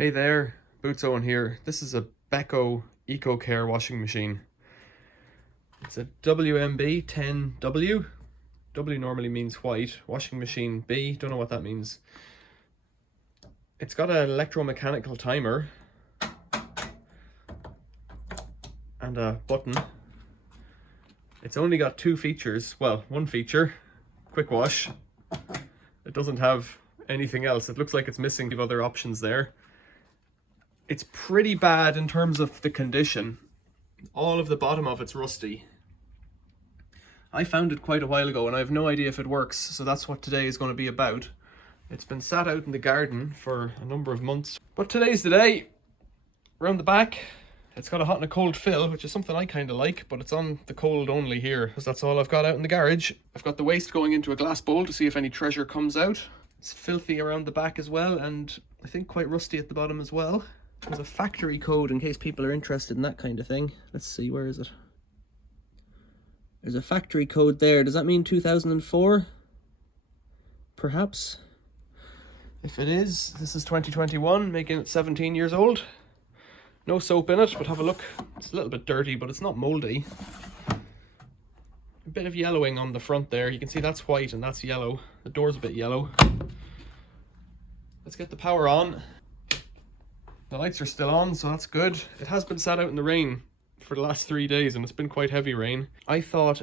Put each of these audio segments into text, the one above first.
Hey there, Boots Owen here. This is a Beko EcoCare washing machine. It's a WMB10W. W normally means white. Washing machine B, don't know what that means. It's got an electromechanical timer and a button. It's only got two features. Well, one feature, quick wash. It doesn't have anything else. It looks like it's missing the other options there. It's pretty bad in terms of the condition. All of the bottom of it's rusty. I found it quite a while ago and I have no idea if it works, so that's what today is going to be about. It's been sat out in the garden for a number of months. But today's the day. Around the back, it's got a hot and a cold fill, which is something I kind of like, but it's on the cold only here, because that's all I've got out in the garage. I've got the waste going into a glass bowl to see if any treasure comes out. It's filthy around the back as well, and I think quite rusty at the bottom as well. There's a factory code in case people are interested in that kind of thing. Let's see, where is it? There's a factory code there. Does that mean 2004? Perhaps. If it is, this is 2021, making it 17 years old. No soap in it, but have a look. It's a little bit dirty, but it's not mouldy. A bit of yellowing on the front there. You can see that's white and that's yellow. The door's a bit yellow. Let's get the power on. The lights are still on, so that's good. It has been sat out in the rain for the last 3 days, and it's been quite heavy rain. I thought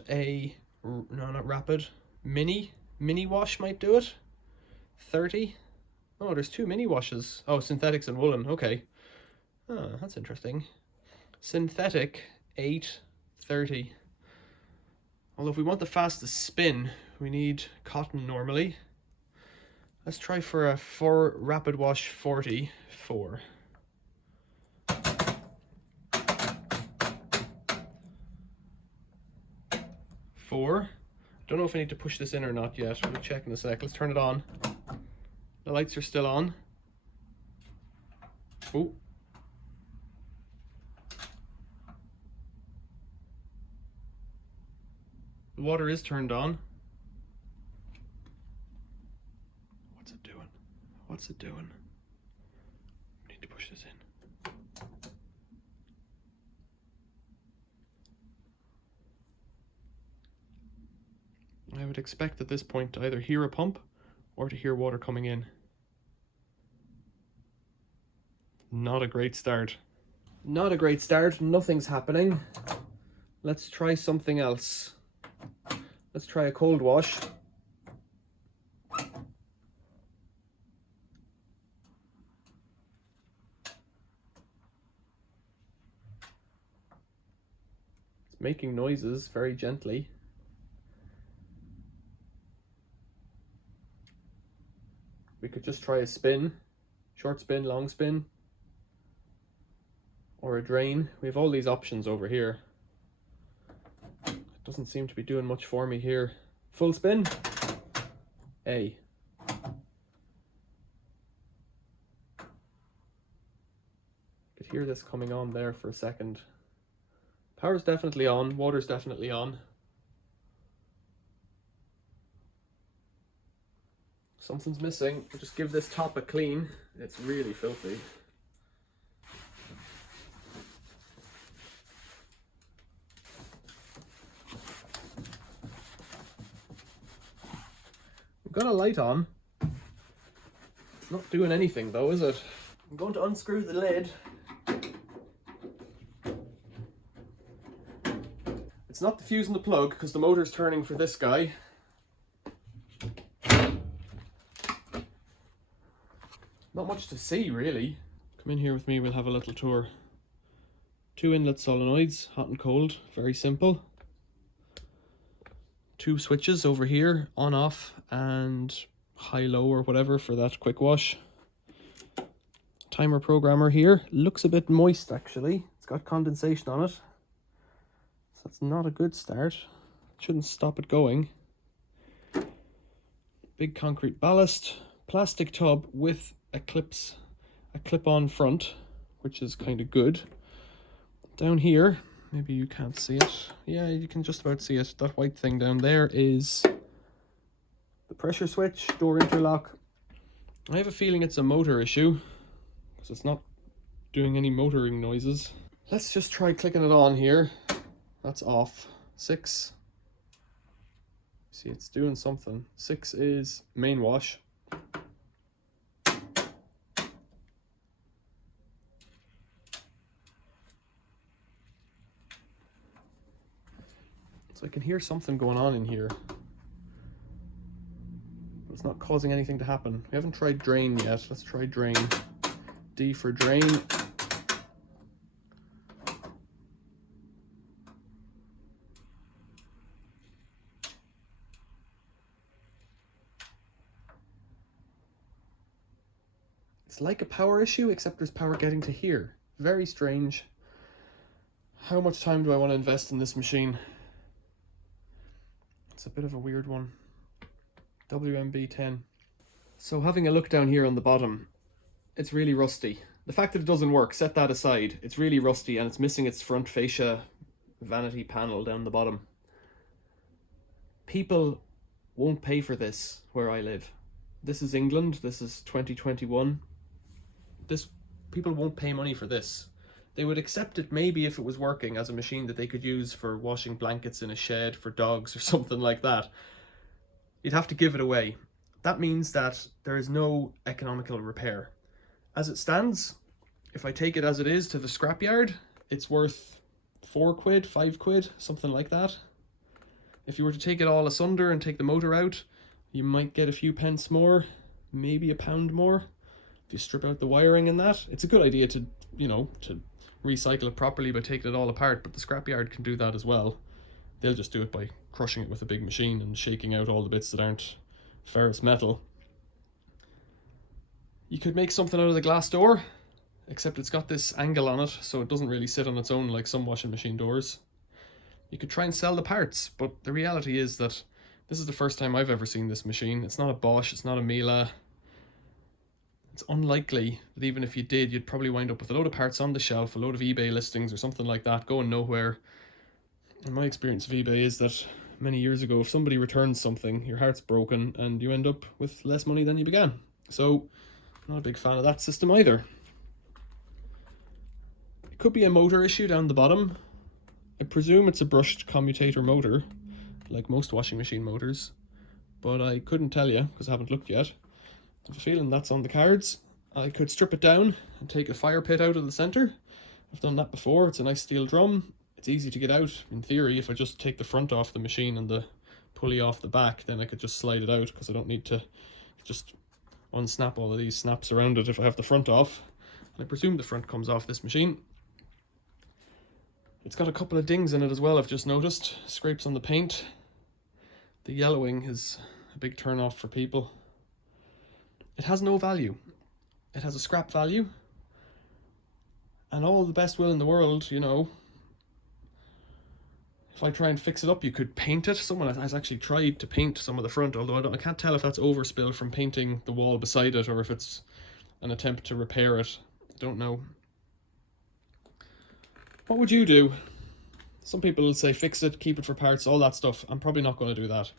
mini wash might do it. 30. Oh, there's two mini washes. Oh, synthetics and woolen. Okay. Oh, that's interesting. Synthetic 830. Although if we want the fastest spin, we need cotton normally. Let's try for a rapid wash 44. Don't know if I need to push this in or not yet. We'll check in a sec. Let's turn it on. The lights are still on. Oh. The water is turned on. What's it doing? What's it doing? We need to push this in. I would expect at this point to either hear a pump or to hear water coming in. Not a great start. Not a great start. Nothing's happening. Let's try something else. Let's try a cold wash. It's making noises very gently. We could just try a spin, short spin, long spin, or a drain. We have all these options over here. It doesn't seem to be doing much for me here. Full spin, A. Could hear this coming on there for a second. Power's definitely on, water's definitely on. Something's missing. I'll just give this top a clean. It's really filthy. We've got a light on. It's not doing anything though, is it? I'm going to unscrew the lid. It's not the fuse in the plug because the motor's turning for this guy. Not much to see, really. Come in here with me, we'll have a little tour. Two inlet solenoids, hot and cold, very simple. Two switches over here, on, off, and high-low or whatever for that quick wash. Timer programmer here, looks a bit moist actually. It's got condensation on it. So that's not a good start. Shouldn't stop it going. Big concrete ballast, plastic tub with a clip-on front, which is kind of good. Down here, maybe you can't see it. Yeah, you can just about see it. That white thing down there is the pressure switch, door interlock. I have a feeling it's a motor issue. because it's not doing any motoring noises. Let's just try clicking it on here. That's off. 6. See, it's doing something. 6 is main wash. So I can hear something going on in here. But it's not causing anything to happen. We haven't tried drain yet. Let's try drain. D for drain. It's like a power issue, except there's power getting to here. Very strange. How much time do I want to invest in this machine? It's a bit of a weird one. WMB10. So having a look down here on the bottom, it's really rusty. The fact that it doesn't work, set that aside. It's really rusty and it's missing its front fascia vanity panel down the bottom. People won't pay for this where I live. This is England, this is 2021. People won't pay money for this. They would accept it maybe if it was working as a machine that they could use for washing blankets in a shed for dogs or something like that. You'd have to give it away. That means that there is no economical repair. As it stands, if I take it as it is to the scrapyard, it's worth 4 quid, 5 quid, something like that. If you were to take it all asunder and take the motor out, you might get a few pence more, maybe £1 more. If you strip out the wiring and that, it's a good idea to, to recycle it properly by taking it all apart, but the scrapyard can do that as well. They'll just do it by crushing it with a big machine and shaking out all the bits that aren't ferrous metal. You could make something out of the glass door, except it's got this angle on it, so it doesn't really sit on its own like some washing machine doors. You could try and sell the parts, but the reality is that this is the first time I've ever seen this machine. It's not a Bosch, it's not a Miele. It's unlikely that even if you did, you'd probably wind up with a load of parts on the shelf, a load of eBay listings or something like that, going nowhere. And my experience of eBay is that many years ago, if somebody returns something, your heart's broken and you end up with less money than you began. So, I'm not a big fan of that system either. It could be a motor issue down the bottom. I presume it's a brushed commutator motor, like most washing machine motors, but I couldn't tell you because I haven't looked yet. I have a feeling that's on the cards. I could strip it down and take a fire pit out of the center. I've done that before. It's a nice steel drum. It's easy to get out. In theory, if I just take the front off the machine and the pulley off the back, then I could just slide it out because I don't need to just unsnap all of these snaps around it if I have the front off. And I presume the front comes off this machine. It's got a couple of dings in it as well, I've just noticed. Scrapes on the paint. The yellowing is a big turn off for people. It has no value. It has a scrap value. And all the best will in the world, if I try and fix it up, you could paint it. Someone has actually tried to paint some of the front, although I can't tell if that's overspill from painting the wall beside it or if it's an attempt to repair it. I don't know. What would you do? Some people will say fix it, keep it for parts, all that stuff. I'm probably not going to do that.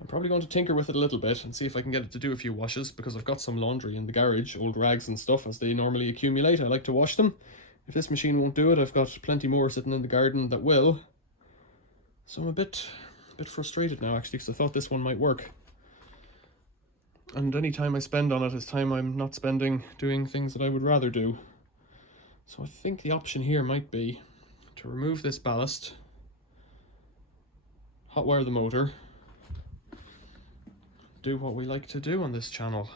I'm probably going to tinker with it a little bit and see if I can get it to do a few washes, because I've got some laundry in the garage, old rags and stuff, as they normally accumulate. I like to wash them. If this machine won't do it, I've got plenty more sitting in the garden that will. So I'm a bit frustrated now, actually, because I thought this one might work. And any time I spend on it is time I'm not spending doing things that I would rather do. So I think the option here might be to remove this ballast, hotwire the motor, do what we like to do on this channel,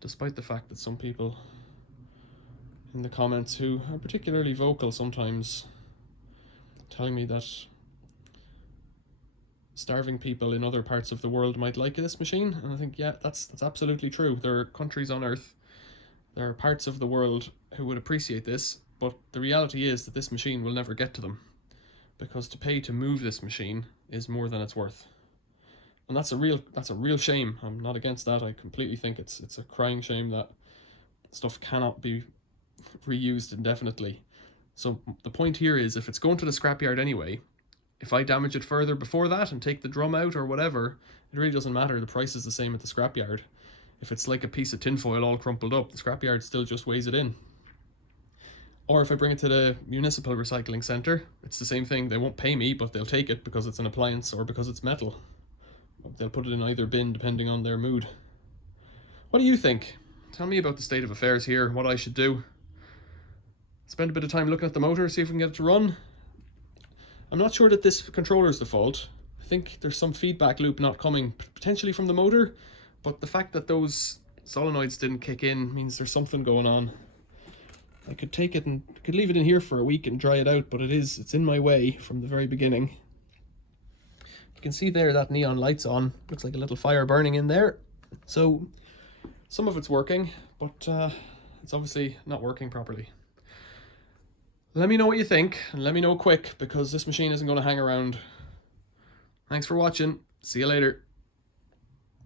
despite the fact that some people in the comments who are particularly vocal sometimes telling me that starving people in other parts of the world might like this machine, and I think, yeah, that's absolutely true. There are countries on earth, there are parts of the world who would appreciate this, but the reality is that this machine will never get to them, because to pay to move this machine is more than it's worth. And that's a real shame. I'm not against that. I completely think it's a crying shame that stuff cannot be reused indefinitely. So the point here is, if it's going to the scrapyard anyway, if I damage it further before that and take the drum out or whatever, it really doesn't matter. The price is the same at the scrapyard. If it's like a piece of tinfoil all crumpled up, the scrapyard still just weighs it in. Or if I bring it to the municipal recycling centre, it's the same thing. They won't pay me, but they'll take it because it's an appliance or because it's metal. They'll put it in either bin depending on their mood. What do you think? Tell me about the state of affairs here, what I should do. Spend a bit of time looking at the motor, see if we can get it to run. I'm not sure that this controller's the fault. I think there's some feedback loop not coming, potentially from the motor, but the fact that those solenoids didn't kick in means there's something going on. I could take it and could leave it in here for a week and dry it out, but it's in my way from the very beginning. You can see there that neon light's on. Looks like a little fire burning in there. So some of it's working, but it's obviously not working properly. Let me know what you think, and let me know quick, because this machine isn't going to hang around. Thanks for watching. See you later.